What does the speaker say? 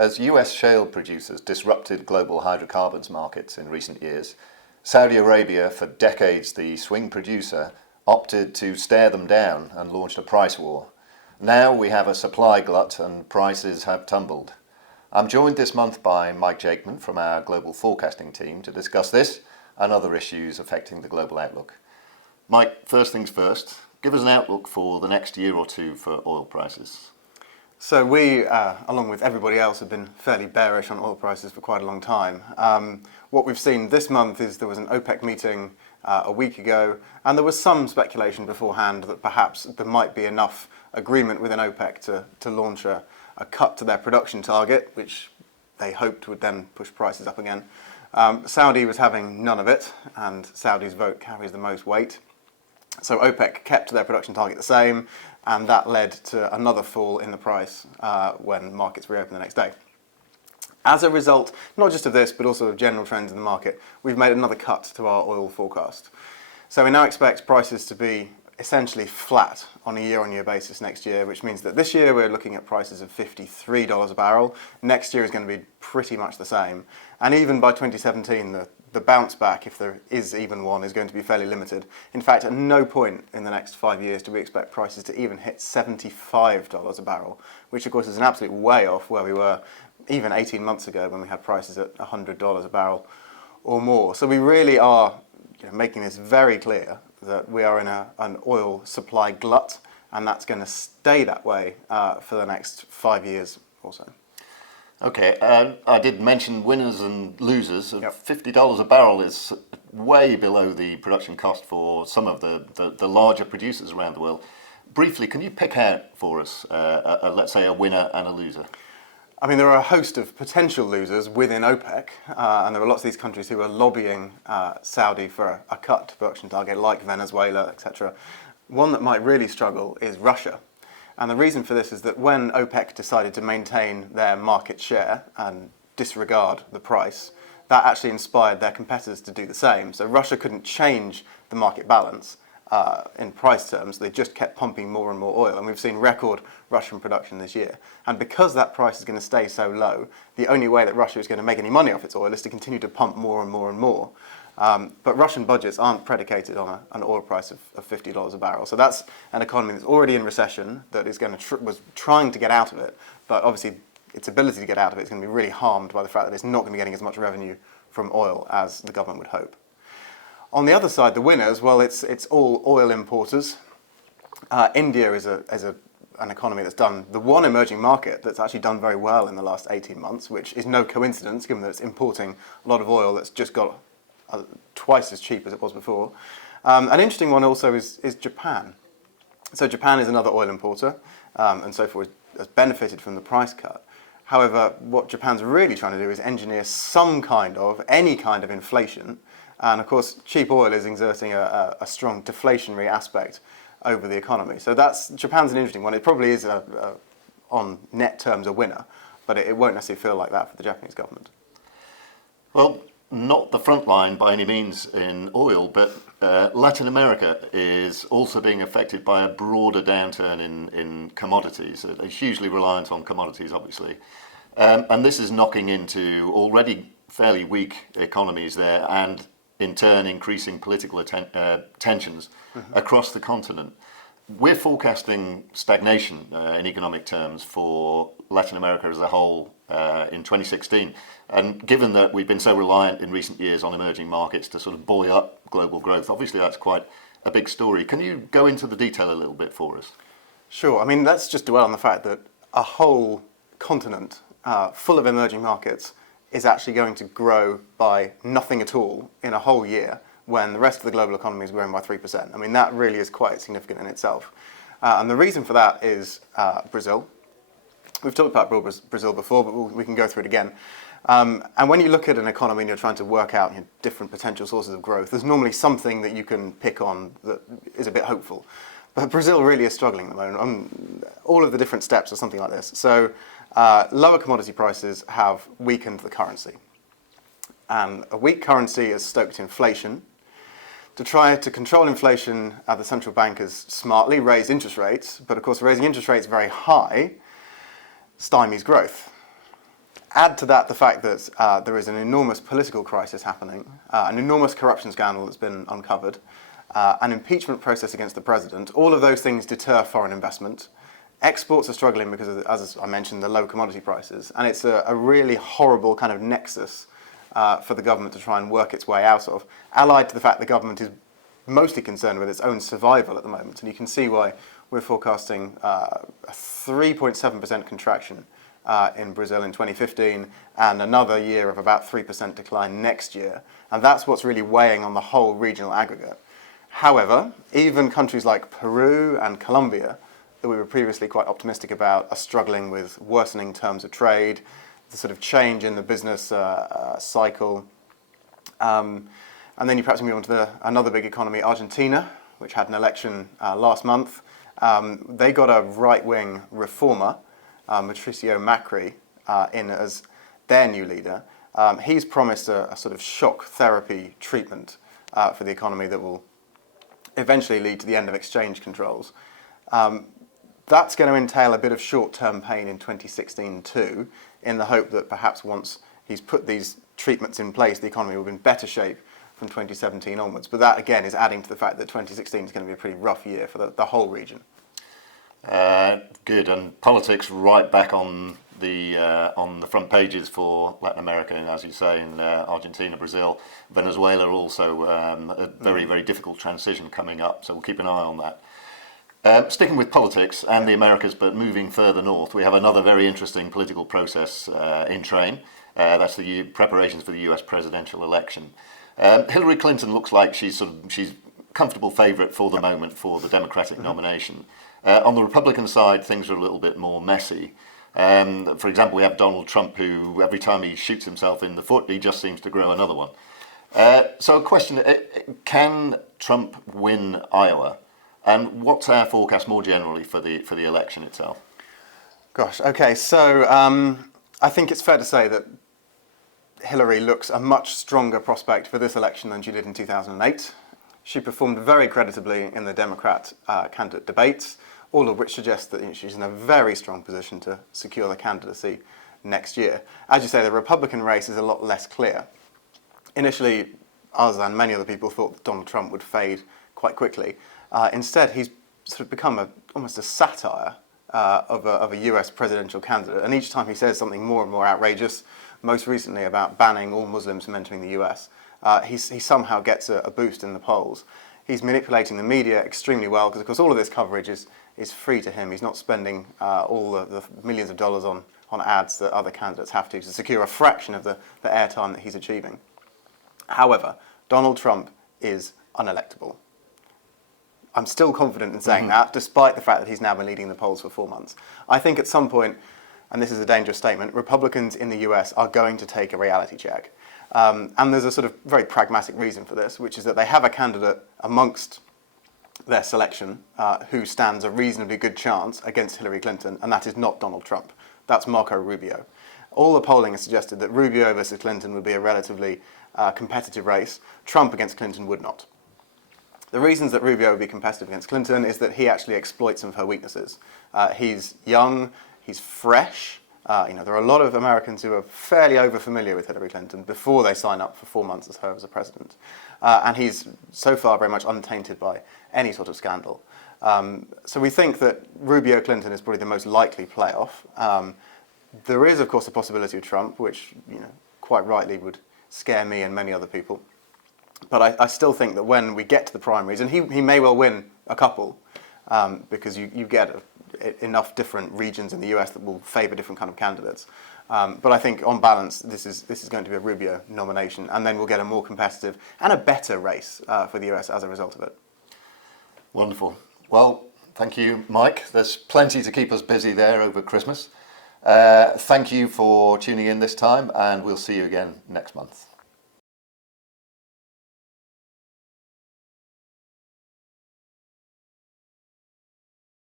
As US shale producers disrupted global hydrocarbons markets in recent years, Saudi Arabia, for decades the swing producer, opted to stare them down and launched a price war. Now we have a supply glut and prices have tumbled. I'm joined this month by Mike Jakeman from our global forecasting team to discuss this and other issues affecting the global outlook. Mike, first things first, give us an outlook for the next year or two for oil prices. So we, along with everybody else, have been fairly bearish on oil prices for quite a long time. What we've seen this month is there was an OPEC meeting a week ago, and there was some speculation beforehand that perhaps there might be enough agreement within OPEC to launch a cut to their production target, which they hoped would then push prices up again. Saudi was having none of it, and Saudi's vote carries the most weight. So OPEC kept their production target the same, and that led to another fall in the price when markets reopened the next day. As a result, not just of this, but also of general trends in the market, we've made another cut to our oil forecast. So we now expect prices to be essentially flat on a year-on-year basis next year, which means that this year we're looking at prices of $53 a barrel. Next year is going to be pretty much the same. And even by 2017, the bounce back, if there is even one, is going to be fairly limited. In fact, at no point in the next 5 years do we expect prices to even hit $75 a barrel, which of course is an absolute way off where we were even 18 months ago when we had prices at $100 a barrel or more. So we really are making this very clear that we are in an oil supply glut, and that's going to stay that way for the next 5 years or so. Okay, I did mention winners and losers. Yep. $50 a barrel is way below the production cost for some of the larger producers around the world. Briefly, can you pick out for us, let's say, a winner and a loser? I mean, there are a host of potential losers within OPEC, and there are lots of these countries who are lobbying Saudi for a cut to production target, like Venezuela, etc. One that might really struggle is Russia. And the reason for this is that when OPEC decided to maintain their market share and disregard the price, that actually inspired their competitors to do the same. So Russia couldn't change the market balance in price terms. They just kept pumping more and more oil, and we've seen record Russian production this year. And because that price is going to stay so low, the only way that Russia is going to make any money off its oil is to continue to pump more and more and more. But Russian budgets aren't predicated on an oil price of $50 a barrel. So that's an economy that's already in recession, that is going to was trying to get out of it, but obviously its ability to get out of it is going to be really harmed by the fact that it's not going to be getting as much revenue from oil as the government would hope. On the other side, the winners, well, it's all oil importers. India is an economy that's done, the one emerging market that's actually done very well in the last 18 months, which is no coincidence given that it's importing a lot of oil that's just got twice as cheap as it was before. An interesting one also is Japan. So Japan is another oil importer, and so forth has benefited from the price cut. However, what Japan's really trying to do is engineer any kind of inflation. And of course, cheap oil is exerting a strong deflationary aspect over the economy. So Japan's an interesting one. It probably is, on net terms, a winner, but it won't necessarily feel like that for the Japanese government. Well, not the front line by any means in oil, but Latin America is also being affected by a broader downturn in commodities. They're hugely reliant on commodities, obviously. And this is knocking into already fairly weak economies there, and in turn increasing political tensions across the continent. We're forecasting stagnation in economic terms for Latin America as a whole in 2016. And given that we've been so reliant in recent years on emerging markets to sort of buoy up global growth, obviously that's quite a big story. Can you go into the detail a little bit for us? Sure. I mean, let's just dwell on the fact that a whole continent full of emerging markets is actually going to grow by nothing at all in a whole year when the rest of the global economy is growing by 3%. I mean, that really is quite significant in itself. And the reason for that is Brazil. We've talked about Brazil before, but we can go through it again. And when you look at an economy and you're trying to work out different potential sources of growth, there's normally something that you can pick on that is a bit hopeful. But Brazil really is struggling at the moment. All of the different steps are something like this. So lower commodity prices have weakened the currency. And a weak currency has stoked inflation. To try to control inflation, the central bankers smartly raise interest rates. But of course, raising interest rates very high stymies growth. Add to that the fact that there is an enormous political crisis happening, an enormous corruption scandal that's been uncovered, an impeachment process against the president. All of those things deter foreign investment. Exports are struggling because of, as I mentioned, the low commodity prices. And it's a really horrible kind of nexus for the government to try and work its way out of, allied to the fact the government is mostly concerned with its own survival at the moment. And you can see why we're forecasting a 3.7% contraction in Brazil in 2015 and another year of about 3% decline next year. And that's what's really weighing on the whole regional aggregate. However, even countries like Peru and Colombia, that we were previously quite optimistic about, are struggling with worsening terms of trade, the sort of change in the business cycle. And then you perhaps move on to another big economy, Argentina, which had an election last month. They got a right-wing reformer, Mauricio Macri, in as their new leader. He's promised a sort of shock therapy treatment for the economy that will eventually lead to the end of exchange controls. That's going to entail a bit of short-term pain in 2016 too, in the hope that perhaps once he's put these treatments in place, the economy will be in better shape from 2017 onwards. But that, again, is adding to the fact that 2016 is going to be a pretty rough year for the whole region. Good, and politics right back on the front pages for Latin America, and as you say, in Argentina, Brazil, Venezuela also a very, very difficult transition coming up, so we'll keep an eye on that. Sticking with politics and the Americas, but moving further north, we have another very interesting political process in train. That's the preparations for the US presidential election. Hillary Clinton looks like she's comfortable favourite for the moment for the Democratic nomination. On the Republican side, things are a little bit more messy. For example, we have Donald Trump, who every time he shoots himself in the foot, he just seems to grow another one. So a question, can Trump win Iowa? And what's our forecast more generally for the election itself? Gosh, okay, so I think it's fair to say that Hillary looks a much stronger prospect for this election than she did in 2008. She performed very creditably in the Democrat candidate debates, all of which suggests that she's in a very strong position to secure the candidacy next year. As you say, the Republican race is a lot less clear. Initially, us and many other people thought that Donald Trump would fade quite quickly. Instead, he's sort of become almost a satire of a US presidential candidate. And each time he says something more and more outrageous, most recently about banning all Muslims from entering the US, he somehow gets a boost in the polls. He's manipulating the media extremely well because, of course, all of this coverage is free to him. He's not spending all the millions of dollars on ads that other candidates have to secure a fraction of the airtime that he's achieving. However, Donald Trump is unelectable. I'm still confident in saying that, despite the fact that he's now been leading the polls for 4 months. I think at some point, and this is a dangerous statement, Republicans in the US are going to take a reality check. And there's a sort of very pragmatic reason for this, which is that they have a candidate amongst their selection who stands a reasonably good chance against Hillary Clinton, and that is not Donald Trump. That's Marco Rubio. All the polling has suggested that Rubio versus Clinton would be a relatively competitive race. Trump against Clinton would not. The reasons that Rubio would be competitive against Clinton is that he actually exploits some of her weaknesses. He's young, he's fresh. There are a lot of Americans who are fairly over-familiar with Hillary Clinton before they sign up for 4 months as her as a president. And he's so far very much untainted by any sort of scandal. So we think that Rubio-Clinton is probably the most likely playoff. There is, of course, a possibility of Trump, which quite rightly would scare me and many other people. But I still think that when we get to the primaries, and he may well win a couple, because you get enough different regions in the US that will favour different kind of candidates. But I think on balance, this is going to be a Rubio nomination, and then we'll get a more competitive and a better race for the US as a result of it. Wonderful. Well, thank you, Mike. There's plenty to keep us busy there over Christmas. Thank you for tuning in this time, and we'll see you again next month.